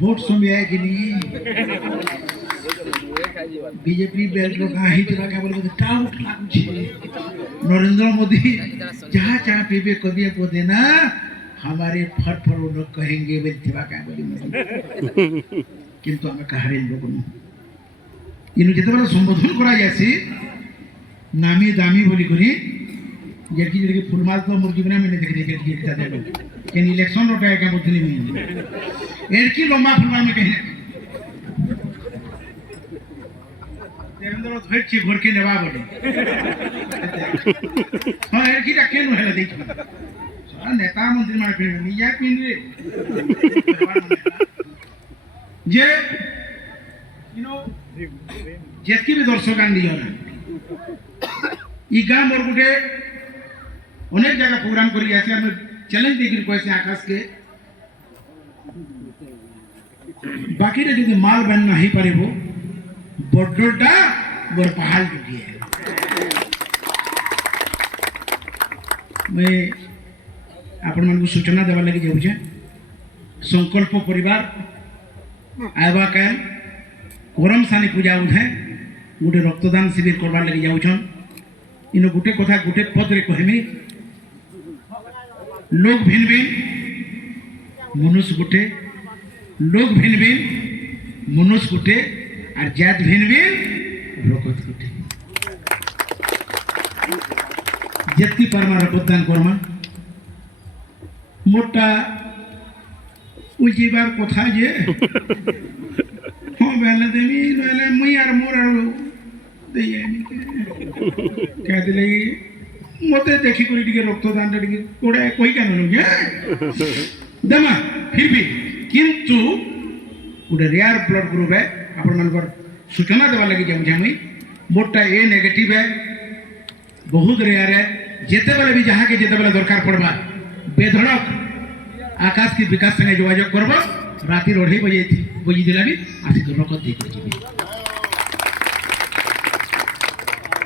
vote সময় है कि नहीं बीजेपी बेल्ट का ही तरह क्या बोले टाउट लागुଛି नरेंद्र मोदी जहाँ जहाँ पीबे कभी को देना हमारे फर लोग कहेंगे वे थिबा क्या बोली किंतु हमें कहारे लोग न इनु जते बड़ा संबोधन करा जासी नामी दामी बोली करी जेकी जेकी फुलमाल तो मुर्गी बना मैंने देखी जेकी जेकी जाते लोग केन इलेक्शन रोटा है क्या बोलती नहीं एर की लंबा फुलमाल में कहीं देवेंद्र धोई ची घर के नेवा बोले हाँ एर की रखे नु है देखी नेता मंत्री मार फिर नहीं जाए पिन रे जे यू नो जेतकी भी दर्शक आन दियो ना ई गांव मोर गुटे अनेक जगह प्रोग्राम करी आसे हम चैलेंज देकर कहसे आकाश के बाकी रे यदि माल बन नहीं पारिबो बड्डोटा मोर पहाड़ टूटी है मैं आपण मन को सूचना देवा लगी जाऊ छे संकल्प परिवार आबा के कोरम सानी पूजा उठे गोटे रक्तदान शिविर करवार लगी जाऊ छन इन गोटे कथा गोटे पद रे कहमी लोग भिन्न भिन्न मनुष्य गोटे लोग भिन्न भिन्न मनुष्य गोटे और जात भिन्न भिन्न रकत गोटे जत्ती परमा रक्तदान करमा मोटा उजीबार कथा जे हाँ बेले देवी बेले मुई यार मोर देये कहते लगी मते देखी कोई टिके रक्तदान टिके कोड़े कोई क्या लोग दमा फिर भी किंतु उड़े रेयर ब्लड ग्रुप है अपन मन पर सूचना देवा लगी जाऊँ जामुई मोटा ए नेगेटिव है बहुत रेयर है जेते बेले भी जहाँ के जेते बेले दरकार पड़वा बेधड़क आकाश की विकास संगे जोगाजोग करब राति 2:30 बजे बजी दिला भी आसी तो रकत दे कर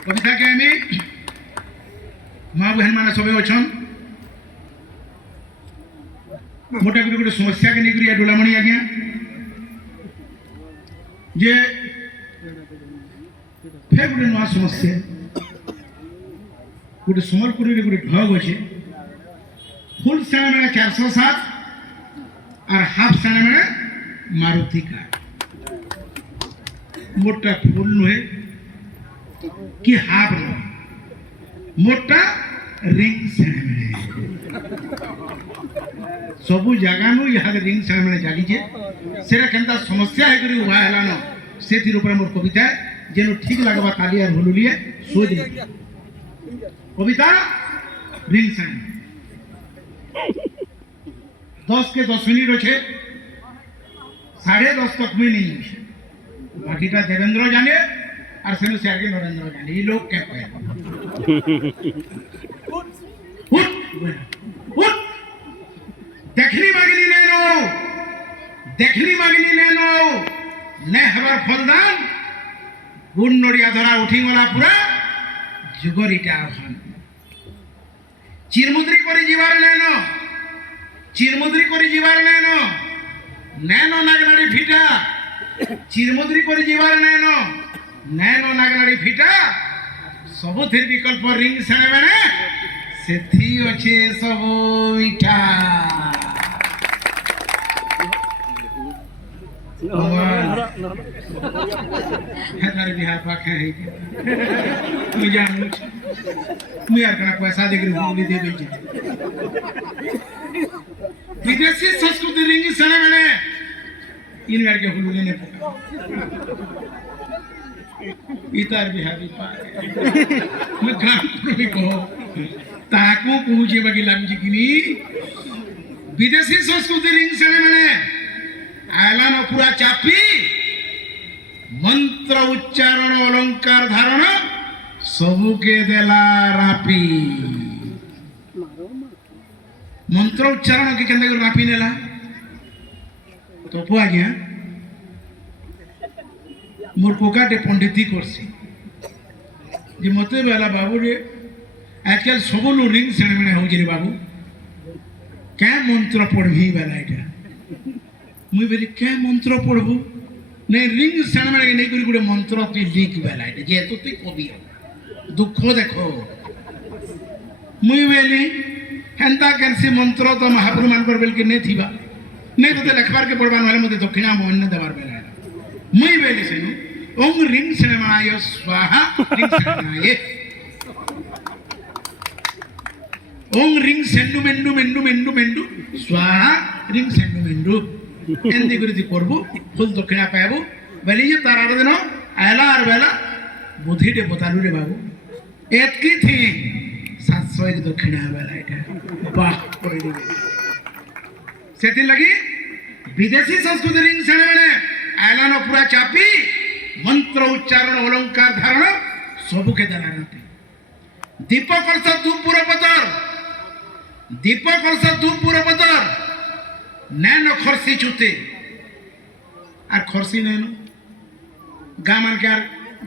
कविता के में माँ बहन माने सबे अछन मोटा गोटे समस्या के लेकर डोलामणि आज्ञा जे फिर गोटे नया समस्या गोटे समलपुर गोटे ढग अच्छे फुल सेना में 407 और हाफ सेना में मारुति कार मोटा फुल नुहे कि हाफ नुहे मोटा रिंग सेना में सबु जगह नु यहाँ रिंग सेना में जाली जे सेरा केंता समस्या है करी हुआ है लानो से तीर ऊपर मोर कविता जेनो ठीक लगवा ताली और हुलुलिए सोच दे कविता रिंग सेना 10 के 10 मिनट अच्छे 10:30 तक में नहीं बाकी का देवेंद्र जाने और सेनु से आगे नरेंद्र जाने ये लोग क्या कहे उठ देखनी मांगनी लेनो ने हबर फलदान गुण नड़िया धरा उठी गला पूरा जुगरीटा आह्वान चिरमुद्री करी जीवार नैनो चिरमुद्री करी जीवार नैनो नैनो नागनाड़ी फिटा चिरमुद्री करी जीवार नैनो नैनो नागनाड़ी फिटा सबुथिर विकल्प रिंग सेने मैंने सेथी अच्छे सब इठा हमारे बिहार पाखे है तू जान मुझे यार कना पैसा देकर हुली दे बेचे विदेशी संस्कृति रिंगी सने मैंने इन यार के हुली ने पका इतार बिहारी पाके मैं गांव को भी कहो ताको पूछे बाकी लग जी किनी विदेशी संस्कृति रिंग सने मैंने आयला न पूरा चापी मंत्र उच्चारण अलंकार धारण सबू के देला रापी मंत्र उच्चारण के केंद्र को रापी नेला तो पुआ गया मोर कोकाटे पंडिती करसी जे मते बेला बाबू रे आजकल सब लो रिंग सेरेमनी हो जे बाबू क्या मंत्र पढ़ी बेला एटा मुई बोली क्या मंत्र पढ़बू नहीं रिंग सेरेमनी नहीं करी गोटे मंत्र तुई लिख बेला जेहेतु तुई कवि दुख देखो मुई बोली हेन्ता कैसी मंत्र तो महाप्रभु मानकर बेल के नहीं थिबा नहीं तो लेखबार के पढ़वा ना मते दक्षिणा मोहन देवार बेला मुई बोली सेनु ओम रिंग सेरेमनाय स्वाहा रिंग सेरेमनाय ओम रिंग सेंडु मेंडु मेंडु मेंडु मेंडु स्वाहा रिंग सेंडु मेंडु एंदी गुरुजी करबू फुल दक्षिणा पाबू बोली जे तार दिन आयला आर बेला बुद्धिटे बतालू रे बाबू एतकी थी 701 दक्षिणा बेला एटा वाह करे रे सेति लगी विदेशी संस्कृति रिंग सेरेमनी आयला न पूरा चापी मंत्र उच्चारण अलंकार धारण सबू के देला रहते दीपक कलश धूप पूरा पतर दीपक कलश धूप पूरा पतर नैन खरसी चुते और खरसी नैन गाँ मान के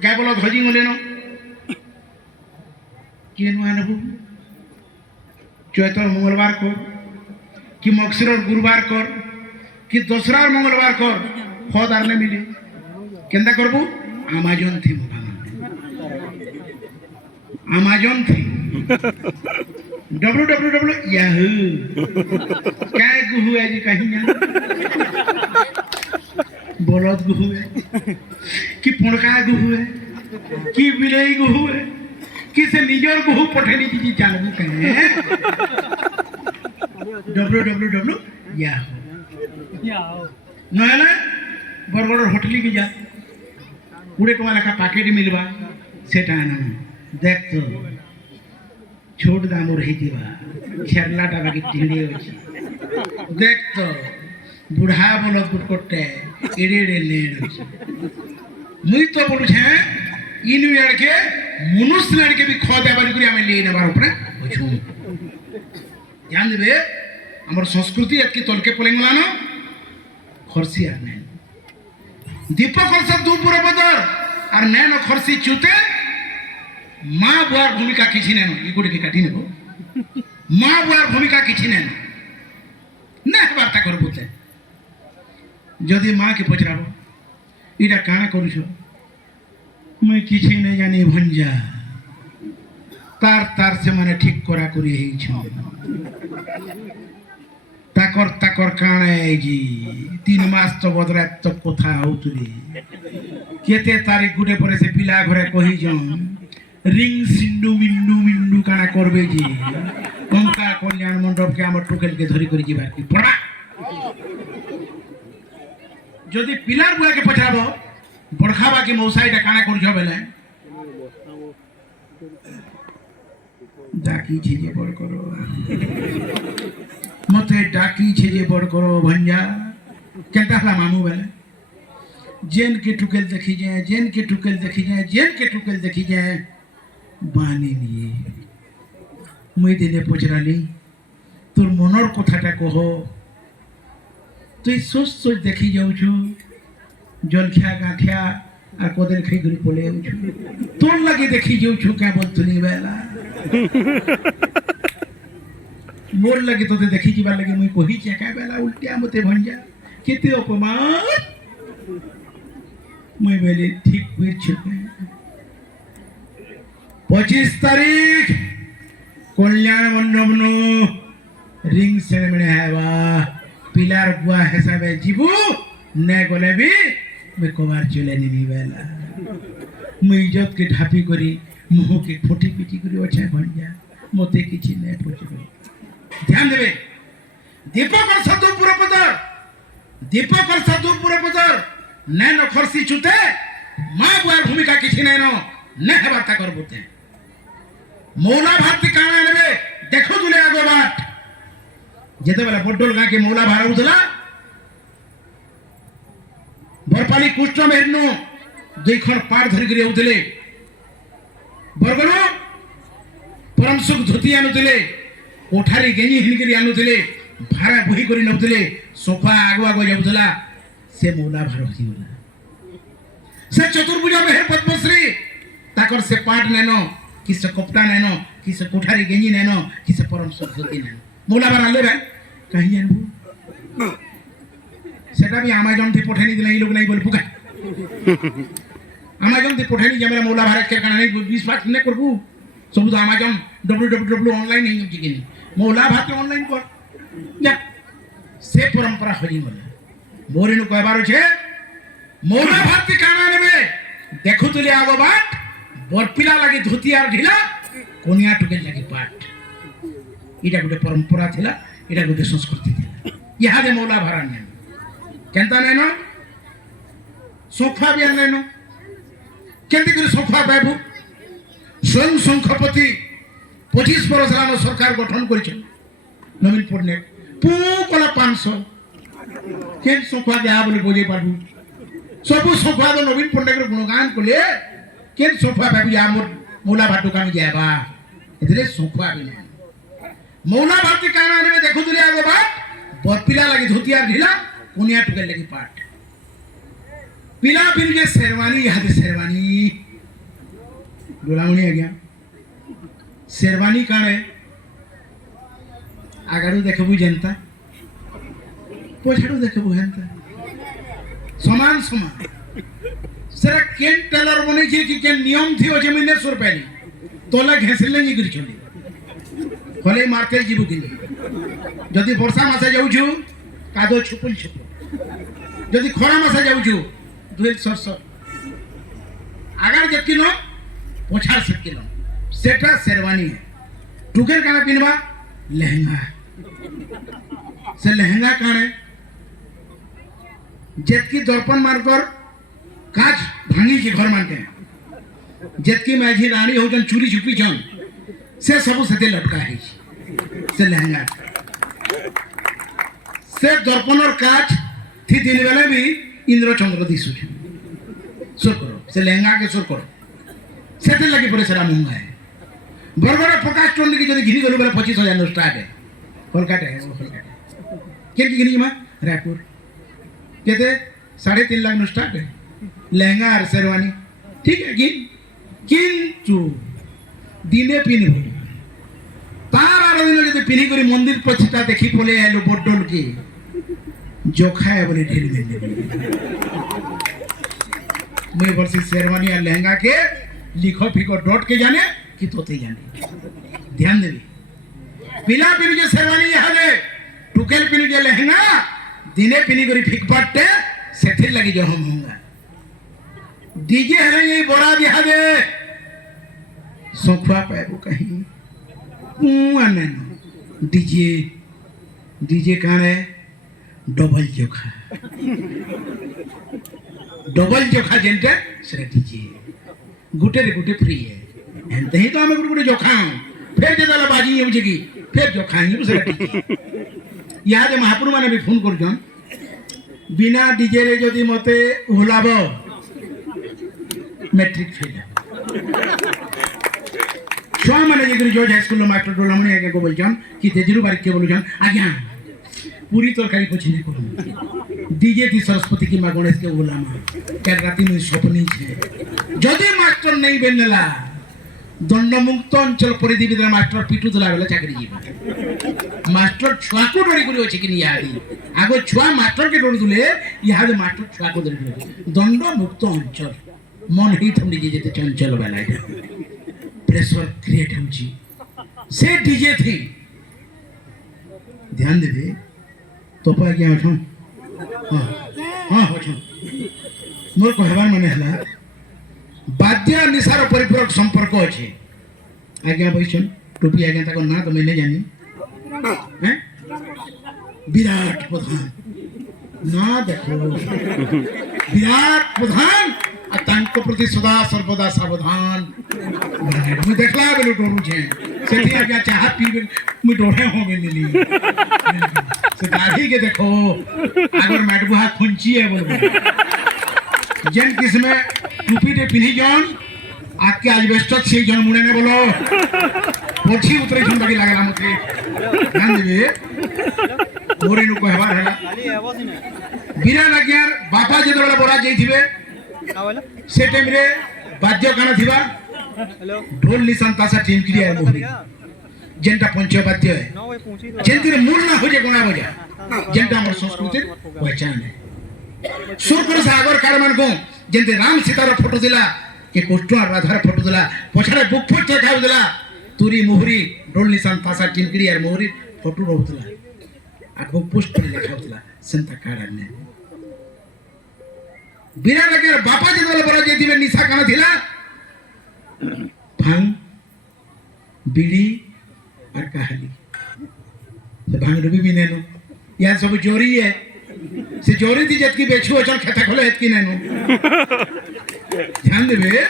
गाय बोल धजी लेन किए नुआ नबू चैतर मंगलवार कर कि मगशिर गुरुवार कर कि दसरा मंगलवार कर फद आर मिले केंदा करबू अमेजन थी अमेजन थी www याहू क्या गुहू है जी कहीं ना बलद गुहू है कि पुणका गुहू है कि बिलई गुहू है कि से निजर गुहू पठेली जी जानबू कहे www याहू नहले बरगड़ होटली की जा 20 टका लेखा पैकेट मिलवा सेटा ना देख तो छोट दाम रही छेरला टाका की टिंडी अच्छी देख तो बुढ़ा बोल गुटकोटे एड़े एड़े लेन मुई तो बोलू छे इन लड़के मनुष्य लड़के भी खो दे बारी आम ले नबार ऊपर अच्छू ध्यान देवे हमर संस्कृति एतकी तलके पलेंगलानो खरसी आर नैन दीपक कलश धूप पूरा पतर और नैन खरसी चुते माँ बुआर भूमिका किसी नैन ये गोटे के काटी नेबो माँ बुआर भूमिका किसी नैन ना वार्ता करबुते जदि माँ के पचराबो इटा काना करूछ मैं किसी नहीं जानी भंजा तार तार से माने ठीक करा करी हेई छ ताकर काना जी 3 मास तो बदरा तो कथा होतली केते तारीख गुटे पर से पिला घरे कही जम रिंग सिंडू मिंडू मिंडू काना करबे जी अंका कल्याण मंडप के हमर टोकेल के धरी करी जीवा की पड़ा जदि पिलार बुआ के पछाबो बड़खाबा के मौसाईटा काना करछ बेले डाकी छे जे बड़ करो मते डाकी छे जे बड़ करो भंजा केता हला मामू बेले जेन के टुकेल देखी जाए जेन के टुकेल देखी जाए जेन के टुकेल देखी जाए बानी लिए मुई दिने पचराली तोर मनर कथाटा कह तुई सोच सोच देखी जाऊछु जलखिया गाठिया আর কদিন খাই করে পলে যাচ্ছ তোর লাগে দেখি যাচ্ছ কেবল তুলি বেলা মোর লাগে তোতে দেখি যাবার লাগে মুই কহি চেকা বেলা উল্টিয়া মতে ভঞ্জা কেতে অপমান মুই বলি ঠিক বুঝছ 25 তারিখ কল্যাণ মণ্ডপ নো রিং সেরেমনি হেবা পিলার বুয়া হিসাবে জীবু নে গলে বি मैं कबार चले नहीं बेला मुई इज्जत के ढापी करी मुँह के फोटी पीटी करी अच्छा बन जा मते किसी नहीं पूछबे ध्यान देवे दीपक और सदु पूरा पदर दीपक और सदु पूरा पदर नैनो खरसी चुते माँ बुआर भूमिका किसी नैनो न वार्ता कर बोते मौला भारती काना नेबे देखो तुले आगो बाट जेते बेला बड्डोल गाँ के मौला भार उठला बरपाली कुष्ठ मेहरनु दुईखन पार धरिक आउले बरगड़ परम सुख धोती आनुले कोठारी गेंजी हिणिक आनुले भाड़ा बोही कर नौले सोफा आगु आगु जाऊला से मौला भार होगला से चतुर्भुजा मेहर पद्मश्री ताकर से पाट नैन कि से कप्ता नैन कि से कोठारी गेंजी नैन कि से परम सुख धोती नैन मौला भार आले कहीं जानबू सेटा भी अमेजन थी पठेनी दिले ई लोग नहीं बोल पुका अमेजन थी पठेनी जे मेरा मौला भारत के काना नहीं विश्वास न करबू सब तो अमेजन www ऑनलाइन नहीं होची कि मौला भारत ऑनलाइन कर जा से परंपरा होई गले मोरेनु कहबार छे मौला भारत के काना नेबे देखुतले आगो बाट बरपिला लागि धोती आर ढिला कोनिया टुके लागि पाट इटा गुटे परंपरा थिला इटा गुटे संस्कृति थिला यहाँ दे मौला भरान ने केनता नेनो सोफा भी नेनो केंति करे सोफा पाबू स्वयं संखपति 25 बरस रानो सरकार गठन करिछ नवीन पटनायक पूकला 500 केन सोफा देहा बोले बोझे पाबू सबु सोफा तो नवीन पटनायक गुणगान कले केन सोफा पाबू या मोर मौला भाट दुकान जाबा एतरे सोफा भी ने मौला भारती काना ने देखु दिले आगो बात बरपिला लागि धोतिया ढिला कोनिया टुके लागि पाट पिला पिन जे शेरवानी याद शेरवानी डोलामणी आ गया शेरवानी काने आगाडू देखबू जनता पोछाडू देखबू हंता समान समान सर केन टेलर बने जे कि केन नियम थियो जे महीने 100 रुपया तोला घेसले नी करी चली कले मार्केट जीवु कि जदि वर्षा मासे जाउछु कादो छुपुल छुपुल जदि खरा मासे जाउछु दुल सरस अगर जति नो पोछा सकि नो सेटा शेरवानी है टुकेर काना पिनबा लहंगा से लहंगा काने जेतकी दर्पण मारकर काज भांगी के घर मानते जेतकी माझी रानी होजन चूरी छुपी जन से सब से लटका है से लहंगा से दर्पण और काच थी दिन बेले भी इंद्र चंद्र दिसु सुर करो से लहंगा के सुर करो सेते लगी पड़े सारा महंगा है बरबरा प्रकाश टोन की जदि घिनी गलु बेले 25,000 नो स्टार्ट है कोलकाता है वो कोलकाता के घिनी मा रायपुर केते 3.5 लाख नो स्टार्ट है लहंगा और शेरवानी ठीक है किंतु दिने पिनबू तार आर दिन जदि पिनी करी मंदिर पछिटा देखि पले आलो बडडोल के जोखाए बोले ढेर में मैं वर्षी शेरवानी और लहंगा के लिखो फिको डॉट के जाने कि तोते जाने ध्यान देवी पिला पिनी जे शेरवानी यहाँ दे टुकेल पिनी जे लहंगा दिने पिनी करी फिक पाटे सेठे लगी जो हम होंगे डीजे है ये बड़ा यहाँ दे सोखवा पैबू कहीं डीजे डीजे कहाँ है डबल जोखा जेंटे सेरा डीजे गुटे रे गुटे फ्री है एंते ही तो हमें गुटे जोखा फिर जे दाला बाजी ये बुझेगी फिर जोखा ही सेरा डीजे याद है महापुर माने भी फोन कर जन बिना डीजे रे जदी मते हुलाबो मैट्रिक फेल छुआ माने जे जॉर्ज हाई स्कूल मास्टर डोलामणी आगे को बोलजन कि तेजरू बारिक के बोलजन आज्ञा पूरी तरकारी पछी नहीं करू डीजे थी सरस्वती की मां गणेश के बोलामा कल राती में सपनी छे जदि मास्टर नहीं बेनला दंडमुक्त अंचल परिधि विद्यालय मास्टर पिटू दला बेला चाकरी जीवा मास्टर छुआ को डरी करी अछि कि यादी आगो छुआ मास्टर के डरी दुले याद मास्टर छुआ को डरी दंडमुक्त अंचल मन ही थमनी जे जेते चंचल बेला प्रेशर क्रिएट होची से डीजे थी ध्यान देबे तो पा क्या हो हां हां हो मोर कहबार माने हला बाद्य निसार परिपूरक संपर्क अछि आज्ञा बैठन टोपी आज्ञा तक ना तो मैंने जानी हैं विराट प्रधान ना देखो विराट प्रधान तांको प्रति सदा सर्वदा सावधान मुझे देखला बेलो डोरू छे सेठी आज्ञा चाह पीबे मु डोरे हो बेली से दाढ़ी के देखो अगर मैडबुहा खुंची है बोल जन किसमें टोपी दे पिनी जन आके आज बेस्टक से जन मुने ने बोलो पोछी उतरे जन बाकी लागला मते ध्यान देबे मोरे नु कहबार है बिना आज्ञार बापा जे बड़ा बड़ा जइथिबे से टाइम रे बाद्य गाना थिबा ढोल निशान तासा टीम क्रिया मोहरी जेनटा पंचवाद्य है जेंतिर मूल ना हो जे गणा बजा जेनटा हमर संस्कृति पहचान है सुरपुर सागर कार मान को जेंते राम सीता रो फोटो दिला के कृष्ण और राधा रो फोटो दिला पछारे बुक फोट देखाउ दिला तुरी मोहरी डोल निशान तासा टिनकड़ी और मोहरी फोटो रहउतला आ बुक पोस्ट पर देखाउतला संता काड़ा ने बिना लगे बापा जी बोले बड़ा जेदी में निशा काना थिला भांग बीड़ी और कहानी से भांग डूबी भी नैनो यहाँ सब जोरी है से जोरी थी जत की बेचू अचल खाता खोले हत की नैनो ध्यान देवे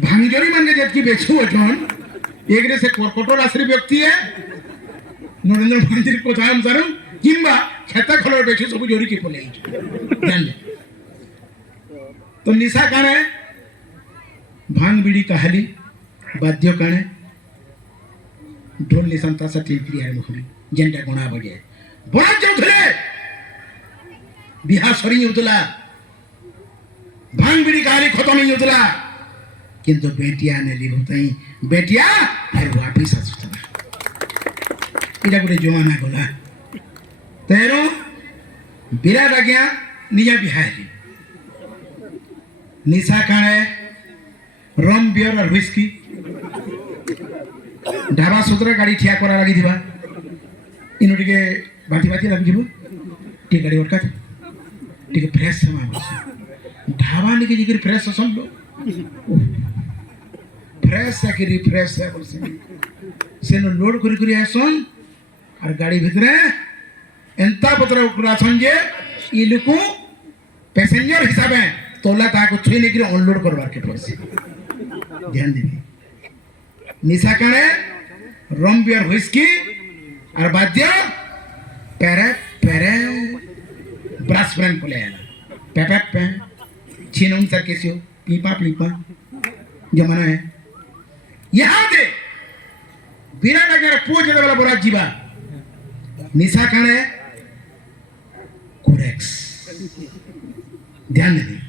भांग जोरी मान के जत की बेचू अचल एक रे से कोटो राशि व्यक्ति है नरेंद्र मोदी को थाम जरूर किंबा खाता खोले बेचू सब जोरी की पोले ध्यान दे तो निशा काने भांग बीड़ी कहाली बाध्य काने ढोल निशान तासा टिनकड़ी है मुखरी जेंटा गुणा बजे बड़ा जोथले बिहा सरी उतला भांग बीड़ी कहाली खत्म नहीं उतला किंतु बेटिया ने ली होतई बेटिया फिर वापस आसुतला इडा गुटे जमाना गला तेरो बिराट आज्ञा निजा बिहारी निशा काने रम बियर और व्हिस्की ढाबा सुतरा गाड़ी ठिया करा लगी दिबा इनो टिके बाती बाती लगी दिबो टी गाड़ी ओटका टिके फ्रेश समा ढाबा निके जिकर फ्रेश समलो फ्रेश है रिफ्रेश है बोलसे सेनो लोड करी करी आसन और गाड़ी भितरे एंता पत्र उकरा संजे ई लुकु पैसेंजर हिसाबे तोला ता को छुई लेकर अनलोड करवार के पड़सी ध्यान दीजिए निशा काने रम बियर व्हिस्की और बाद्य पेरे पेरे ब्रास ब्रांड बोले आला पेपे पे छीनुम सर केसियो पीपा पीपा जमाना है यहाँ दे बिना लगे पूछ दे वाला बड़ा जीवा निशा काने कोरेक्स ध्यान दीजिए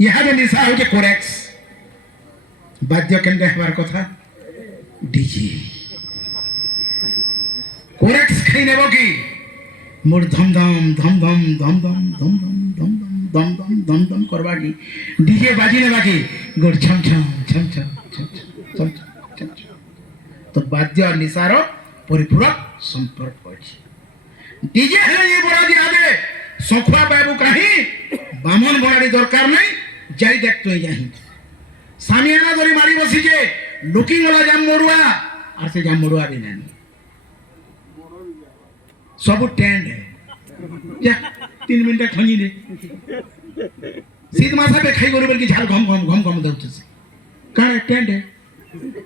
यहाँ दे निशा हो जे कोरेक्स बाध्य केंद्र हमार कथा डीजे कोरेक्स खाई नेबो की मोर धम धम धम धम धम धम धम धम धम धम धम धम धम करवा की डीजे बाजी नेबा की गोड़ छम छम छम छम छम छम छम तो बाध्य और निशारो परिपूरक संपर्क होछि डीजे है ये बड़ा दिया दे सोखवा बाबू कहीं बामन बड़ी दरकार नहीं जाई देखतो जाही सामियाना धरी मारी बसी जे लुकिंग वाला जाम मोड़ुआ और से जाम मोड़ुआ भी नहीं सब टेंड है या 3 मिनट खंजी दे सीध मासा पे खाई गोरी बल्कि झाल घम घम घम घम दउछ से का टेंड है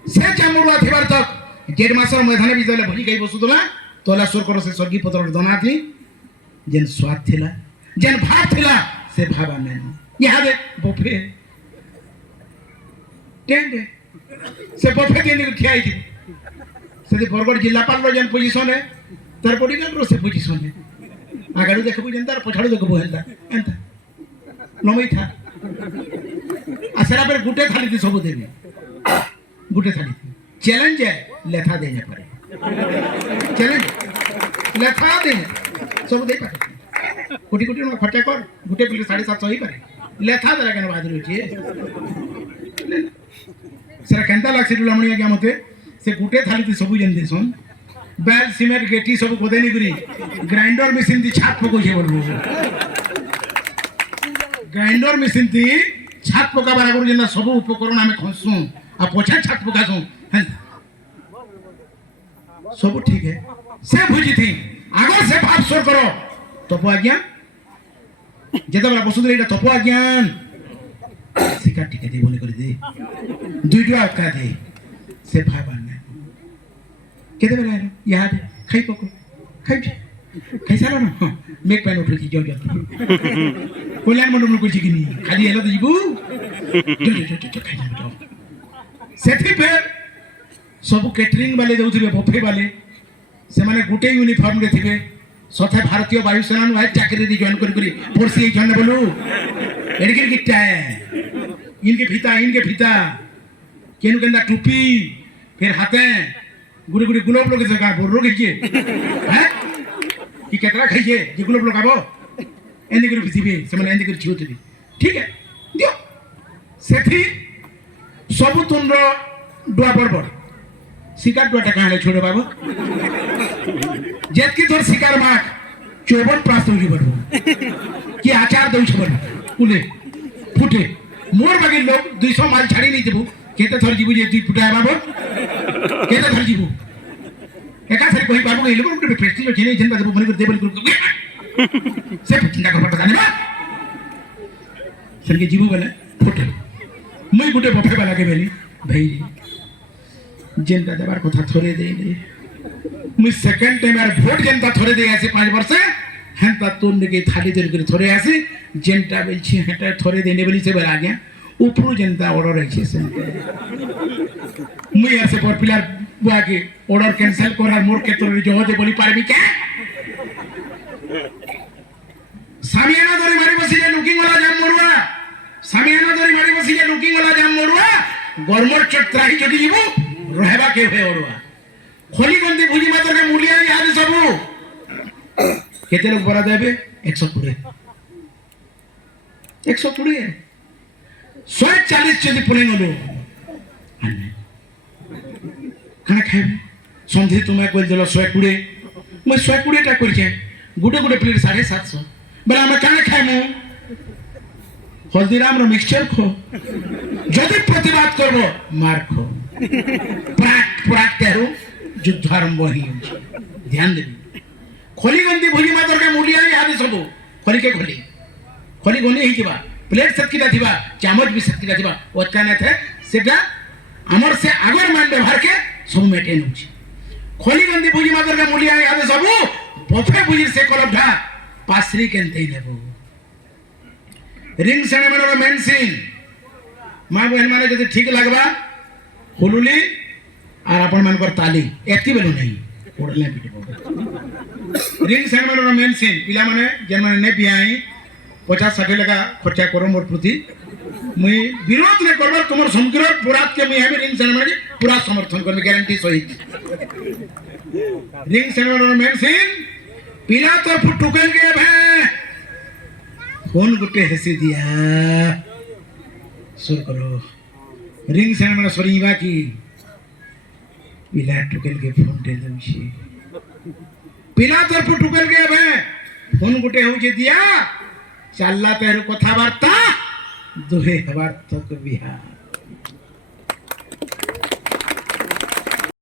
से जाम मोड़ुआ थिबार तक 1.5 मास मैदान बिजले भली गई बसुतला तोला सुर करो से स्वर्गी पत्र दना थी जेन स्वाद थिला जेन भाव थिला से भावा नहीं यहां दे बफे टेंड से बफे के नहीं खियाई थी से बरगढ़ जिलापाल रो जेन पोजीशन है तार बॉडीगार्ड रो से पोजीशन है आगड़ू देखबो जेन तार पछाड़ू देखबो हेलता एंता लमई था आसरा पर गुटे थाली थी सब देबे गुटे थाली चैलेंज है लेथा देने पड़े चैलेंज लेथा देने सब दे पारे कोटी कोटी न खर्चा कर गुटे पिले 750 ही पारे लेथा देला केन बादर होची सर केंता लागसे लमणी आज्ञा मते से गुटे थाली थी सब जन देसन बैल सीमेंट गेटी सब गोदेनी करी ग्राइंडर मशीन थी छाप पको छे बोलबो ग्राइंडर मशीन थी छाप पका बारा करू जेना सब उपकरण हमें खसू आ पोछा छाप पकासू सब ठीक है से बुझी थी आगो से भाव सोर करो तपो आज्ञा जेता बला बसुदरे एटा तपो आज्ञा सिका टिके दे बोले कर दे दुईटा का दे से भाव आने केदे बेला याद खाई पको खाई सारा ना मेक पैन उठ की जाओ जाती कोल्यान मंडल को छी किनी खाली हेलो तो जीबू जो खाई जाओ सेठी पे सब कैटरिंग वाले देउथिबे बफे वाले से माने गुटे यूनिफॉर्म रे थिबे सथे भारतीय वायुसेना नु भाई चाकरी दी जॉइन करी फोर्स ही जन बोलू एडगिर किट्टा है इनके फीता केनु केंदा टोपी फिर हाथे गुड़े गुड़े गुलाब लोग जगह बोरो खाइए हैं कि केतरा खाइए जे गुलाब लोग आबो एंदी कर बिजीबे से माने एंदी कर छिउतबी ठीक है दियो सेठी सब तुंडो डुआ बड़ शिकार डुआटा कहां छोड़ो बाबू जेत की तोर शिकार माक 54 प्रास्त होई बड़ो कि आचार दउ छबन कुले फुटे मोर बागे लोग 200 माइल छाड़ी नहीं देबू केते थर जीबू जे दुई फुटा बाबू केते थर जीबू एका सरी कोई बाबू एलो गुटे फेस्टिवल छेने जेन बाबू बनी कर देबल कर से चिंता कर पड़ता जाने बा सर के जीबू बेले फुटे मुई गुटे बफे वाला के बेली भाई जेनता देबार कथा थोरे दे दे मुई सेकंड टाइम यार वोट जेनता थोरे दे आसे 5 वर्ष हेंता तोन के थाली देर कर थोरे आसे जेनता बेलछि हेटा थोरे देने बेली से बला गया ऊपर जेनता ऑर्डर आइছে से मुई आसे पर पिलार बुआ के ऑर्डर कैंसिल करार मोर के तोरे जो दे बोली पारबी के सामियाना दरी मारी बसिले लुकिंग वाला जाम मरुआ सामियाना दरी मारी बसिले लुकिंग वाला जाम मरुआ गरमर चत्राही जदी जीवो रहबा के होय ओडवा खोली गंदी भुजी मातर के मूलिया याद सबु केते लोग बरा देबे 120 140 जदी पुलिंग लो अन्ने खाना खाइबे संधि तुमे कोइ देलो 120 मैं 120 टा करके गुटे गुटे प्लेट 750 बला हम खाना खाइमु हल्दीराम रो मिक्सचर खो जदी प्रतिवाद करबो मार खो प्राक तेरो युद्ध आरंभ ही ध्यान देबी खोली गंदी भुजी मातर के मूलिया याद सबु खोली के खोली गनी ही थिबा प्लेट सत्किटा थिबा चामच भी सत्किटा थिबा ओतना ने थे सेटा हमर से आगर मान व्यवहार के सब मेटेन होछि खोली गंदी भुजी मातर के मूलिया याद सबु बफे भुजी से कलबढा पासरी केनते लेबो रिंग सेरेमनी रो मेन सीन मां बहन माने जदी ठीक लागबा हुलुली और अपन मन कर ताली एति बेलो नहीं ओडले पिटे रिंग सेरेमनी रो मेन सीन पिला माने जन माने ने बियाई 50-60 लगा खर्चा करो मोर प्रति मुई विरोध ने करबा तुमर समग्र पुरात के मुई हमें रिंग सेरेमनी पूरा समर्थन करने गारंटी सहित रिंग सेरेमनी रो मेन सीन पिला तो फुटुकन के भे फोन गुटे हेसी दिया सुर करो रिंग सेरेमनी सरीबा की पिला टुकल के फोन दे दउछि पिला तरफ टुकल के भे फोन गुटे हो जे दिया चलला तेर कथा वार्ता दुहे हवार तक बिहार